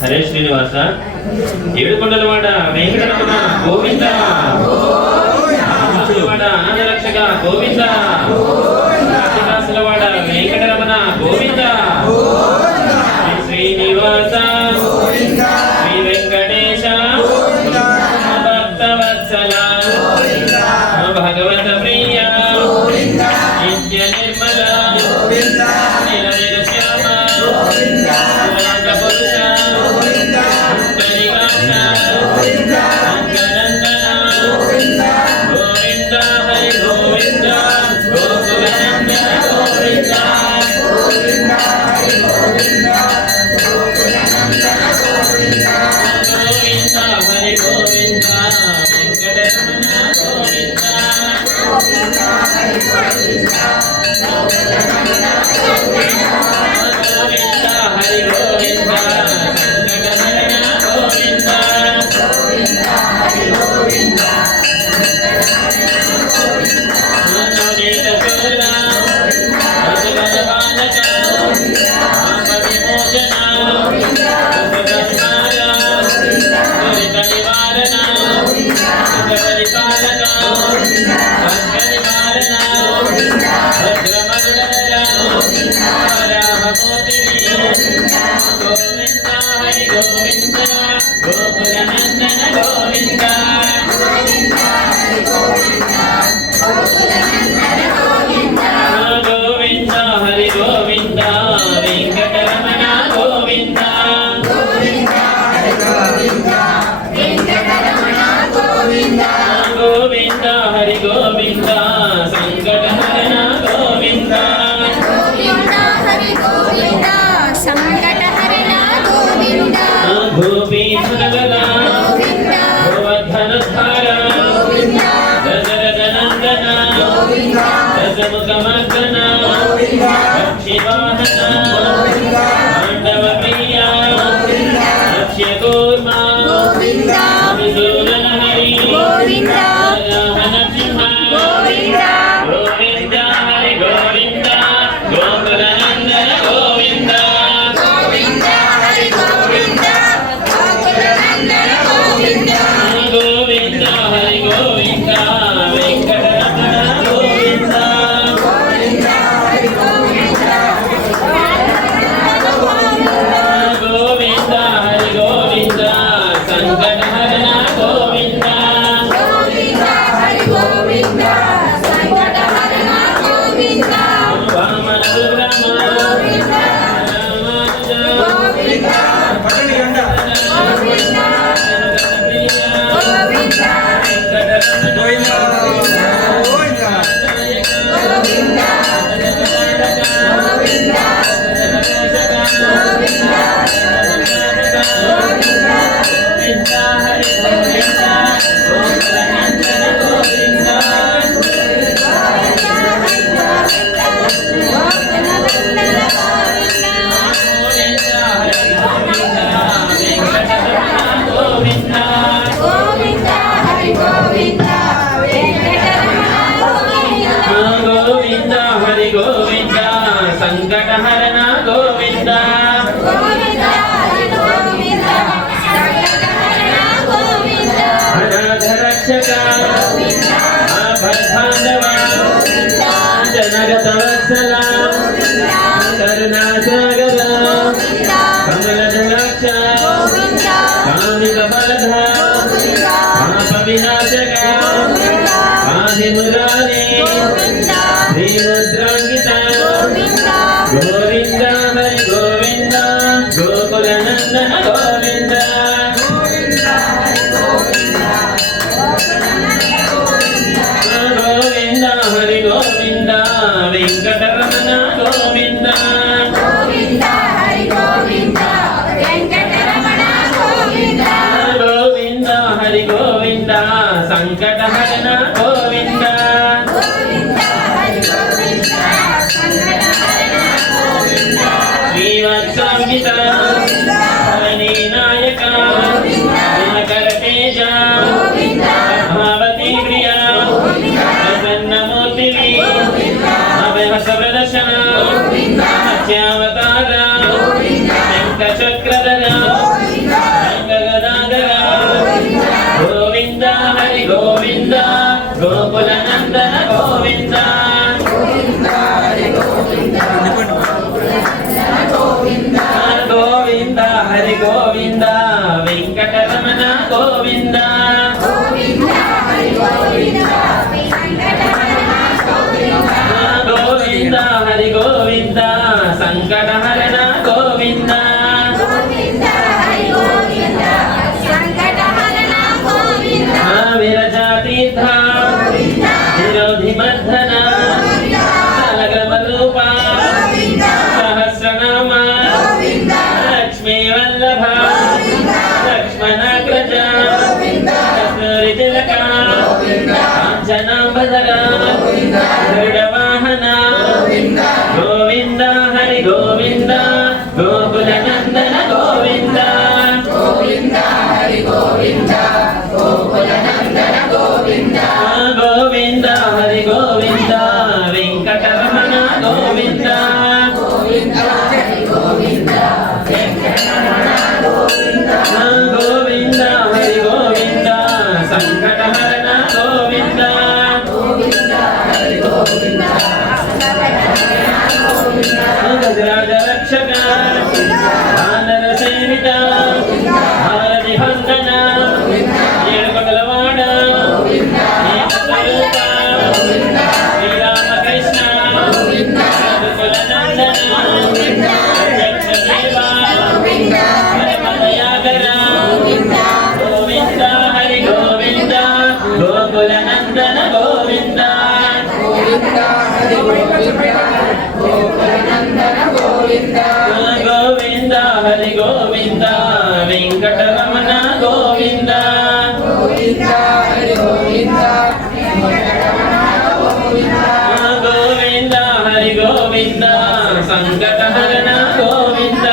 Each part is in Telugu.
ಹರೇ ಶ್ರೀನಿವಾಸ ಏಳುಕೊಂಡಲವಾಡ ವೆಂಕಟರಮಣ ಗೋವಿಂದ, ಅನಾಥ ರಕ್ಷಕ ಗೋವಿಂದ, ಕಾಶಿದಾಸಲವಾಡ ವೆಂಕಟರಮಣ ಗೋವಿಂದ, ಶ್ರೀನಿವಾಸ ಶ್ರೀ ವೆಂಕಟೇಶ ಭಕ್ತವತ್ಸಲ ಭಗವತ ಪ್ರಿಯ ನಿತ್ಯ ನಿರ್ಮಲ ನಿಲಯ ಶ್ಯಾಮ ಪುರುಷ ಅಂತರಿಕಾಶ ಅಂಕನಂದನ ಗೋವಿಂದ ಹರಿ ಗೋವಿಂದ ಗೋಕುಲನಂದನ ಗೋವಿಂದ ಗೋವಿಂದ ಹರಿ ಗೋವಿಂದ ಗೋಕುಲನಂದನ ಗೋವಿಂದ ಗೋವಿಂದ ಹರಿ ಗೋವಿಂದ ವೆಂಕಟರಮಣ ಗೋವಿಂದ ಗೋವಿಂದ ಹರಿ ಗೋವಿಂದ ಗೋಕುಲನಂದನ ಗೋವಿಂದ ಗೋವಿಂದ ಹರಿ ಗೋವಿಂದ ವೆಂಕಟರಮಣ ಗೋವಿಂದ ಗೋವಿಂದ ಹರಿ ಗೋವಿಂದ ಮನೋನೇತ ಚೋರ ಭಗವದ ಬಾಲಕ ಪಾಪ ವಿಮೋಚನ ಉಪಕರ್ಮಾರ ದುರಿತ ನಿವಾರಣ ಪರಿಪಾಲಕ ಭಕ್ತ ನಿವಾರಣ ಭದ್ರಮಗುಡರ ವರಾಹ ಮೋದಿನಿ ಗೋವಿಂದ ಹರಿ ಗೋವಿಂದ ಗೋಕುಲನಂದನ ಗೋವಿಂದ ಗೋವಿಂದ ಹರಿ ಗೋವಿಂದ ಗೋಕುಲನಂದನ ಗೋವಿಂದ ಗೋವಿಂದ ಹರಿ ಗೋವಿಂದ ವೆಂಕಟರಮಣ ಗೋವಿಂದ ಗೋವಿಂದ ಹರಿ ಗೋವಿಂದ ವೆಂಕಟರಮಣ ಗೋವಿಂದ ಗೋವಿಂದ ಹರಿ ಗೋವಿಂದ ಸಂಕಟಹರಣ ಗೋವಿಂದ ಗೋವಿಂದ ಹರಿ ಗೋವಿಂದ ಸಂಕಟಹರಣ ಗೋವಿಂದ ಭೂಪಿ ಸುರಗದ ಗೋವಿಂದ ಗೋವರ್ಧನೋದ್ಧಾರ ಗೋವಿಂದ ದಶರಥ ನಂದನ ಗೋವಿಂದ ದಶಮುಖಮರ್ದನ ಪಕ್ಷಿವಾಹನ ಪಾಂಡವ ಪ್ರಿಯ ಲಕ್ಷ್ಯ ಕೂರ್ಮ ಗೋವಿಂದ ಮಧುಸೂದನ ಹರಿ ಗೋವಿಂದ ನರಸಿಂಹ ಗೋವಿಂದ ಗೋವಿಂದ ಹರಿ ಗೋವಿಂದ ಗೋಕುಲನಂದನ ಗೋವಿಂದ ಗೋವಿಂದ ಹರಿ ಗೋವಿಂದ ಗೋಕುಲನಂದನ ಗೋವಿಂದ ಗೋವಿಂದ ಹರಿ ಗೋವಿಂದ ವೆಂಕಟರಮಣ ಗೋವಿಂದ ಗೋವಿಂದ ಹರಿ ಗೋವಿಂದ ಗೋವಿಂದ ಹರಿ ಗೋವಿಂದ ಸಂಕಟಹರಣ ಗೋವಿಂದ ಗೋವಿಂದ ಹರಿ ಗೋವಿಂದ ಸಂಕಟಹರಣ ಗೋವಿಂದ ವಾಮನ ರುದ್ರಮ ಗೋವಿಂದ ರಾಮಾನುಜ ಗೋವಿಂದ ಗೋವಿಂದ ಗೋವಿಂದ ವೆಂಕಟರಮಣ ಗೋವಿಂದ ಗೋವಿಂದ ಗೋವಿಂದ ಹರಿ ಗೋವಿಂದ ಗೋಕುಲನಂದನ ಗೋವಿಂದ ಗೋವಿಂದ ಹರಿ ಗೋವಿಂದ ವೆಂಕಟರಮಣ ಗೋವಿಂದ ಗೋವಿಂದ ಹರಿ ಗೋವಿಂದ ವೆಂಕಟರಮಣ ಗೋವಿಂದ ಗೋವಿಂದ ಹರಿ ಗೋವಿಂದ ಸಂಕಟಹರಣ ಗೋವಿಂದ ಗೋವಿಂದ ಹರಿ ಗೋವಿಂದ ಸಂಕಟಹರಣ ಗೋವಿಂದ ಅನಾಥ ರಕ್ಷಕ ಗೋವಿಂದ ಆಪದ್ಬಾಂಧವ ಗೋವಿಂದ ಜನಗತ ವತ್ಸಲ ಗೋವಿಂದ ಕರುಣಾಸಾಗರ ಗೋವಿಂದ ಕಮಲದಲಾಕ್ಷ ಗೋವಿಂದ ಕಾಮಿಕ ಫಲಧ ಗೋವಿಂದ ಪಾಪ ವಿನಾಶಕ ಗೋವಿಂದ ಆದಿಮುರಾರಿ ಗೋವಿಂದ ಶ್ರೀರುದ್ರಾಂಗಿತ ಗೋವಿಂದ ಗೋವಿಂದ ಹರಿ ಗೋವಿಂದ ಗೋಕುಲನಂದನ ಗೋವಿಂದ ಗೋವಿಂದ ಹರಿ ಗೋವಿಂದ ಗೋವಿಂದ ಹರಿ ಗೋವಿಂದ ವೆಂಕಟರಮಣ ಗೋವಿಂದ ಗೋವಿಂದ ಹರಿ ಗೋವಿಂದ ವೆಂಕಟರಮಣ ಗೋವಿಂದ ಗೋವಿಂದ ಹರಿ ಗೋವಿಂದ ಸಂಕಟಹರಣ ಗೋವಿಂದ ಗೋವಿಂದ ಹರಿ ಗೋವಿಂದ ಸಂಕಟಹರಣ ಗೋವಿಂದ ಶ್ರೀವತ್ಸಾಂಗಿತ ಹರನೀನ గోవింద గోకుల నందన గోవింద గోవింద హరి గోవింద వెంకటరమణ గోవింద గోవింద హరి గోవింద సంకటహరణ గోవింద విరజాతీర్థ విరోధి మర్ధన సలగ్రమరూప సహస్రనామ లక్ష్మీ వల్లభ లక్ష్మణాగ్రజ కస్తూరి తిలక కాంచనాంబధర గరుడవాహన గోవింద హరి గోవింద గోకుల నందన గోవింద గోవింద హరి గోవింద గోకుల నందన గోవింద గోవింద హరి గోవింద వెంకటరమణ గోవింద గోవింద హరి గోవింద వెంకటరమణ గోవింద గోవింద హరి గోవింద సంకటహరణ గోవింద గోవింద హరి గోవింద గజరాజ రక్షక ఆనర సేవిత భారతి వందన ఏడుకొండలవాడ ఏకస్వరూప శ్రీరామకృష్ణ గోకుల నందన అధ్యక్ష దేవ పరమదయాకర గోవింద హరి గోవింద గోకుల నందన గోవింద గోవింద హరి గోవింద గోవింద హరి గోవింద వెంకటరమణ గోవింద గోవింద హరి గోవింద గోవింద హరి గోవింద సంకటహరణ గోవింద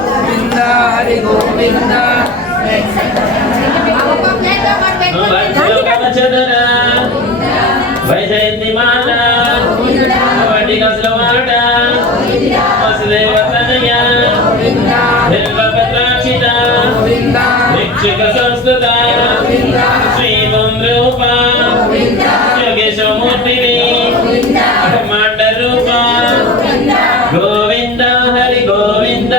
గోవింద హరి గోవింద వజ్రకవచధర వైజయంతిమాల వటికస్లవాడ వసుదేవతనయ బిల్వపత్రాక్షిత భిక్షుక సంస్కృత శ్రీవం రూప యోగేశమూర్తివి బ్రహ్మాండ రూప గోవింద హరి గోవింద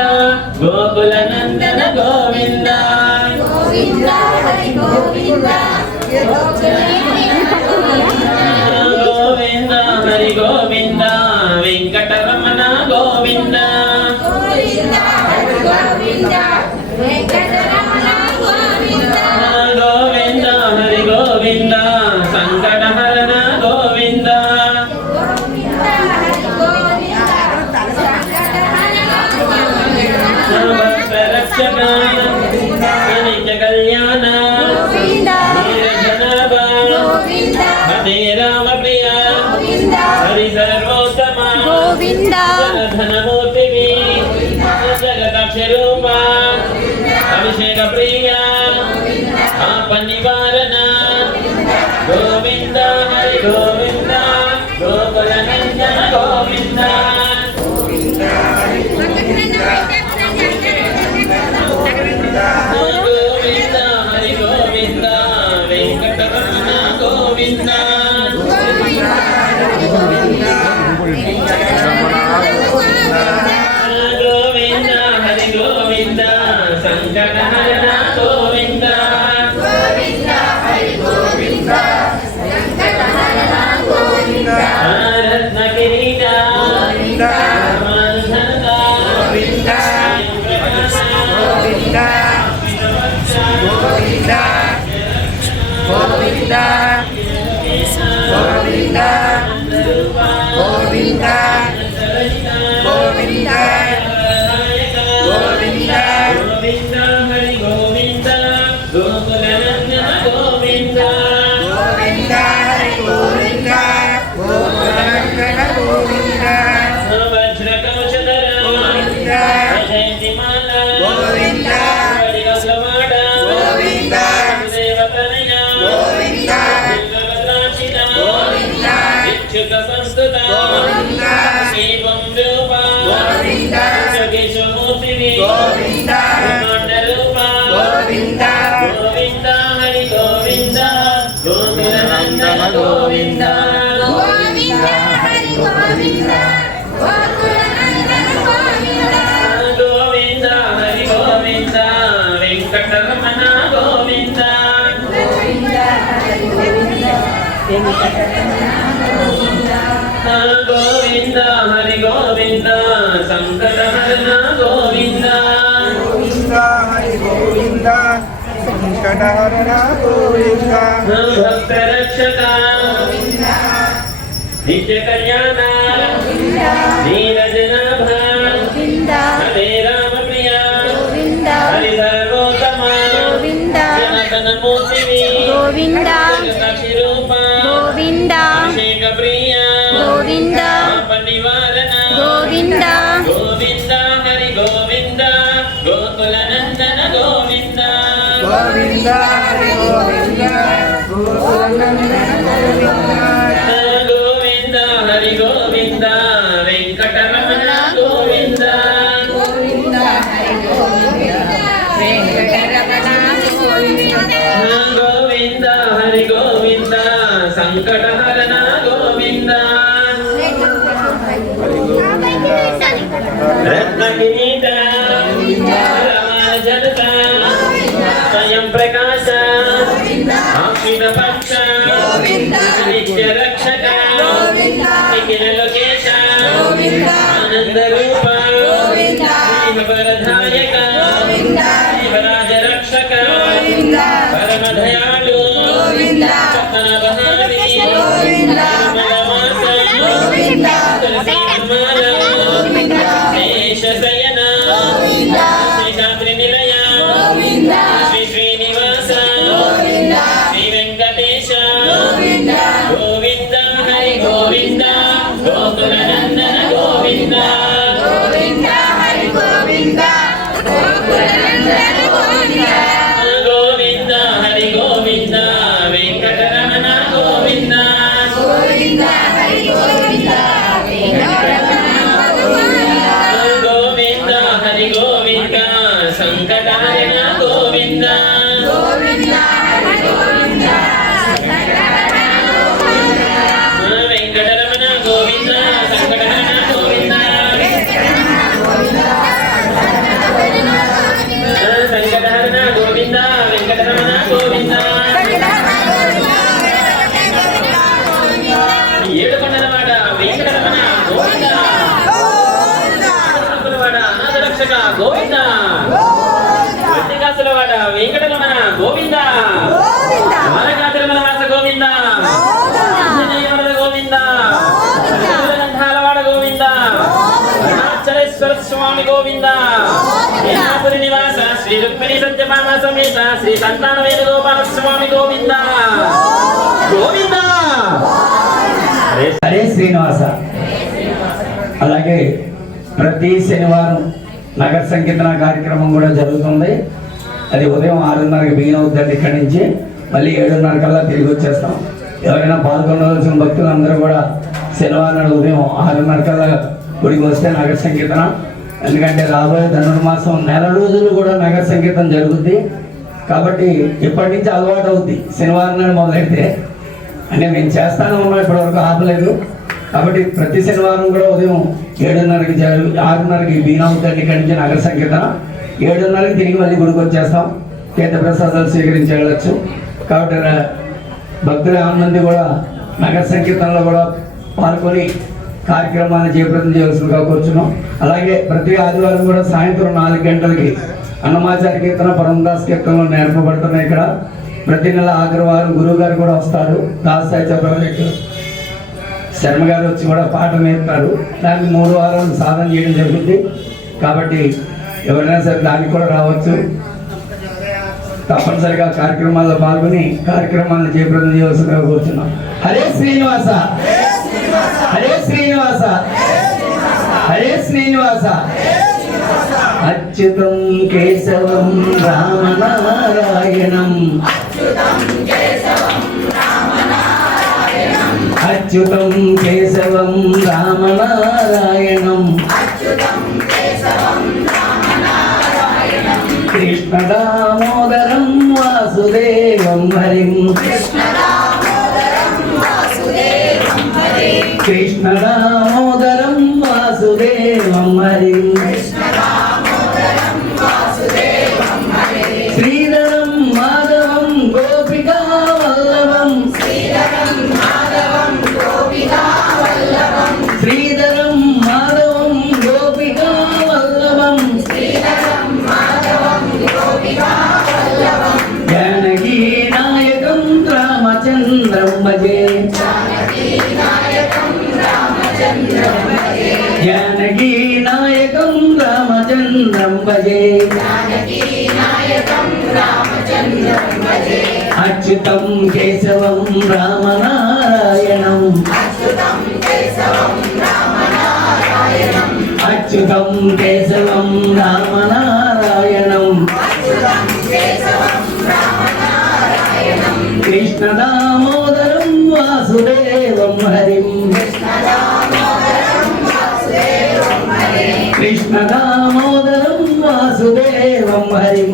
గోకుల నందన గోవింద గోవింద హరి గోవింద గోవింద హరి గోవింద వెంకటరమణ గోవింద గోవింద హరి గోవింద వెంకటరమణ గోవింద గోవింద హరి గోవింద సంకటహరణ గోవింద గోవింద హరి గోవింద భక్తరక్షక నిత్య కళ్యాణ హరే రామ ప్రియ హరి సర్వోత్తమ ధనమూర్తివి జగదాక్ష రూప అభిషేక ప్రియ పాప నివారణ గోవింద హరి గోవింద గోకుల నందన గోవింద గోవింద హరి గోవింద వెంకటరమణ గోవింద గోవింద హరి గోవింద సంకటహరణ గోవింద గోవింద హరి గోవింద రత్న కిరీట గోవింద గోవింద గోవింద గోవింద గోవింద గోవింద గోవింద గోవింద గోవింద హరి గోవింద గోకుల నందన గోవింద గోవింద హరి గోవింద గోకుల నందన గోవింద వజ్రకవచధర గోవింద జయంతిమాల గోవింద హరిగోవింద గోవింద దేవతనయ గోవింద గోవింద హరి గోవింద సంకటహరణ గోవింద గోవింద హరి గోవింద సంకటహరణ గోవింద భక్త రక్షక నిత్య కళ్యాణ నీరజనాభ హరే రామ ప్రియ హరి సర్వోత్తమ జనతన మూర్తివి జగదాక్షి రూప అభిషేక ప్రియ పాప నివారణ గోవింద హరి గోవింద గోకుల నందన గోవింద గోవింద హరి గోవింద గోవింద గోవింద హరి గోవింద వెంకటరమణ గోవింద గోవింద హరి గోవింద సంకటహరణ గోవింద రత్న కిరీట జనత స్వయం ప్రకాశ ఆక్షిణ పక్ష నిత్య రక్షక నిఖిల లోకేశ ఆనంద రూప వరదాయక శివరాజ రక్షక పరమ దయాళు సత్యనవహారి శేషశయన శేషాద్రి నిలయ శ్రీ శ్రీనివాస శ్రీ వెంకటేశ గోవింద హరి గోవింద గోకుల నందన గోవింద గోవింద హరి గోవింద వెంకటరమణ గోవింద గోవింద హరి గోవింద సంకటహరణ గోవింద వెంకటరమణ గోవింద సంకటహరణ గోవింద సంకటహరణ గోవింద వెంకటరమణ గోవింద ఏడుకొండలవాడ వెంకటరమణ గోవింద వాడ అనాథ రక్షక గోవింద వట్టికాసులవాడ వెంకటరమణ గోవింద వారకాతిరమణ వాస గోవింద ఆంజనేయవరద గోవింద గంధాలవాడ గోవింద అరుణాచలేశ్వర స్వామి గోవింద యమునాపురి నివాస శ్రీ రుక్మిణి సత్యభామ సమేత శ్రీ సంతాన వేణుగోపాల స్వామి గోవింద గోవింద హరే శ్రీనివాస. అలాగే ప్రతి శనివారం నగర సంకీర్తన కార్యక్రమం కూడా జరుగుతుంది. అది ఉదయం 6:30కి బిగిన్ అవుతుంది. ఇక్కడి నుంచి మళ్ళీ 7:30 కల్లా తిరిగి వచ్చేస్తాం. ఎవరైనా పాల్గొనవలసిన భక్తులు అందరూ కూడా శనివారం నాడు ఉదయం 6:30 కల్లా గుడికి వస్తే నగర సంకీర్తన. ఎందుకంటే రాబోయే ధనుర్మాసం నెల రోజులు కూడా నగర సంకీర్తన జరుగుద్ది. కాబట్టి ఇప్పటి నుంచి అలవాటు అవుద్ది. శనివారం నాడు మొదలెడితే అంటే మేము చేస్తానే ఉన్నాం, ఇప్పటివరకు ఆపలేదు. కాబట్టి ప్రతి శనివారం కూడా ఉదయం 7:30కి 6:30కి బీనావుతండి ఇక్కడి నుంచి నగర సంకీర్తన. 7:30కి తిరిగి మళ్ళీ గుడికి వచ్చేస్తాం. కేంద్ర ప్రసాదాలు స్వీకరించి వెళ్ళచ్చు. కాబట్టి భక్తులు ఆనంది కూడా నగర సంకీర్తనలో కూడా పాల్గొని కార్యక్రమాన్ని చేపట్టడం చేయవలసిందిగా కూర్చున్నాం. అలాగే ప్రతి ఆదివారం కూడా సాయంత్రం 4 గంటలకి అన్నమాచార్య కీర్తన, పరమదాస్ కీర్తనలు నేర్పబడుతున్నాయి. ఇక్కడ ప్రతి నెల ఆదివారం గురువు గారు కూడా వస్తారు. దాసాహిత్య ప్రాజెక్టు శర్మ గారు వచ్చి కూడా పాట నేర్పుతారు. దానికి 3 వారాలు సాధన చేయడం జరుగుతుంది. కాబట్టి ఎవరైనా సరే దానికి కూడా రావచ్చు. తప్పనిసరిగా కార్యక్రమాల్లో పాల్గొని కార్యక్రమాలను చేపట్టడం చేయవలసిందిగా కూర్చున్నాం. హరే శ్రీనివాస, హరే శ్రీనివాస, హరే శ్రీనివాస. అచ్యుతం కేశవం రామనారాయణం, అచ్యుతం కేశవం రామనారాయణం, కృష్ణ దామోదరం వాసుదేవం హరిం, కృష్ణ దామోదరం వాసుదేవం హరిం, శ్రీధరం మాధవం గోపికా వల్లభం, శ్రీధరం మాధవం అచ్యుతం కేశవం రామనారాయణం అచ్యుతం కేశవం రామనారాయణం అచ్యుతం కేశవం రామనారాయణం అచ్యుతం కేశవం రామనారాయణం కృష్ణ దామోదరం వాసుదేవం హరిం కృష్ణదామోదరం వాసుదేవం హరిం కృష్ణ దామోదరం వాసుదేవం హరిం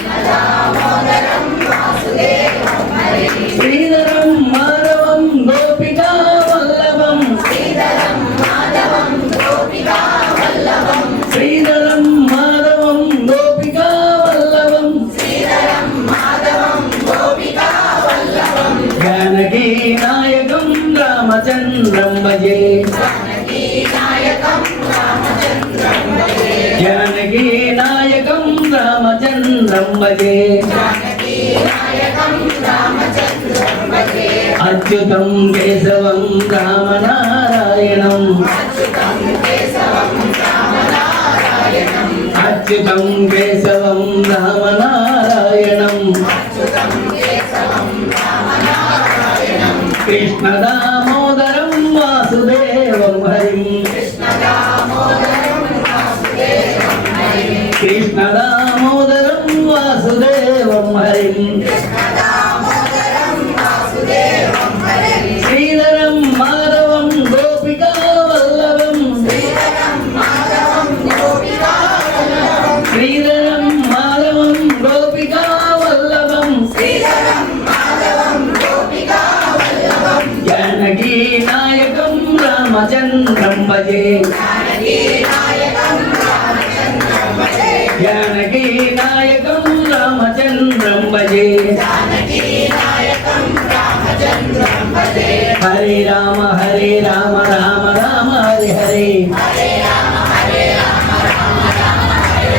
కృష్ణదామోదరం వాసుదేవం హరిం శ్రీధరం మాధవం గోపికా వల్లభం శ్రీధరం మాధవం గోపికా వల్లభం శ్రీధరం మాధవం గోపికా వల్లభం శ్రీధరం మాధవం గోపికా వల్లభం జానకీ నాయకం రామచంద్రం భజే జానకీ నాయకం రామచంద్రం భజే జానకీ నాయకం రామచంద్రం భజే జానకీ నాయకం రామచంద్రం భజే అచ్యుతం కేశవం రామనారాయణం అచ్యుతం కేశవం రామనారాయణం అచ్యుతం కేశవం రామనారాయణం అచ్యుతం కేశవం రామనారాయణం కృష్ణ దామోదరం వాసుదేవం హరిం కృష్ణదామోదరం వాసుదేవం హరిం కృష్ణ దామోదరం వాసుదేవం హరిం కృష్ణదామోదరం వాసుదేవం హరిం శ్రీధరం మాధవం గోపికా వల్లభం శ్రీధరం మాధవం గోపికా వల్లభం శ్రీధరం మాధవం గోపికా వల్లభం శ్రీధరం మాధవం గోపికా వల్లభం జానకీ నాయకం రామచంద్రం భజే జానకీ నాయకం రామచంద్రం భజే జానకీ నాయకం రామచంద్రం భజే జానకీ నాయకం రామచంద్రం భజే హరే రామ రామ రామ హరే హరే హరే రామ రామ రామ హరే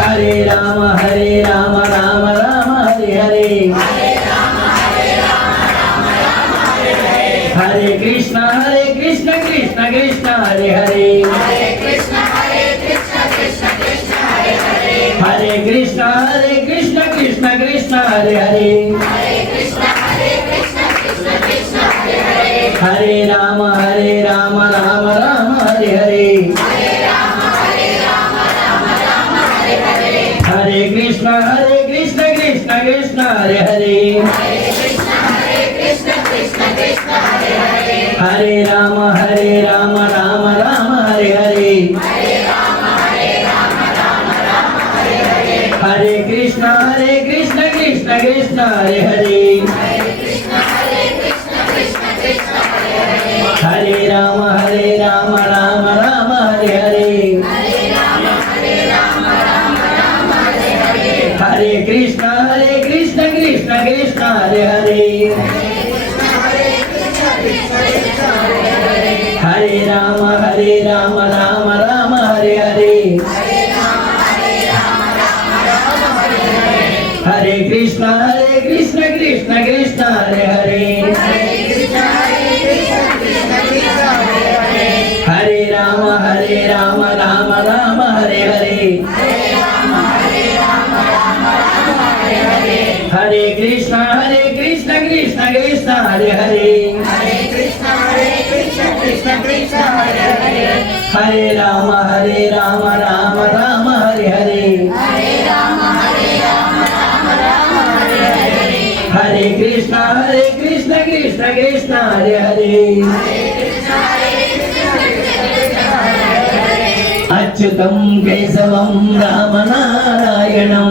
హరే హరే రామ రామ రామ హరే హరే హరే రామ రామ రామ హరే హరే హరే కృష్ణ కృష్ణ కృష్ణ హరే హరే హరే కృష్ణ కృష్ణ కృష్ణ హరే హరే హరే కృష్ణ కృష్ణ కృష్ణ హరే హరే హరే కృష్ణ కృష్ణ కృష్ణ హరే హరే హరే రామ రామ రామ హరే హరే హరే రామ రామ రామ హరే హరే హరే కృష్ణ కృష్ణ కృష్ణ హరే హరే హరే కృష్ణ కృష్ణ కృష్ణ హరే హరే హరే రామ రామ రామ హరే హరే హరే రామ రామ రామ హరే హరే హరే కృష్ణ కృష్ణ కృష్ణ హరే హరే హరే కృష్ణ కృష్ణ కృష్ణ హరే హరే హరే రామ రామ రామ హరే హరే హరే రామ రామ రామ హరే హరే హరే కృష్ణ కృష్ణ కృష్ణ హరే హరే హరే రామ రామ రామ హరే హరే హరే కృష్ణ కృష్ణ కృష్ణ హరే హరే హరే రామ రామ రామ హరే హరే హరే కృష్ణ కృష్ణ కృష్ణ హరే హరే హరే రామ రామ రామ హరే హరే హరే కృష్ణ కృష్ణ హరే హరే అచ్యుతం కేశవం రామనారాయణం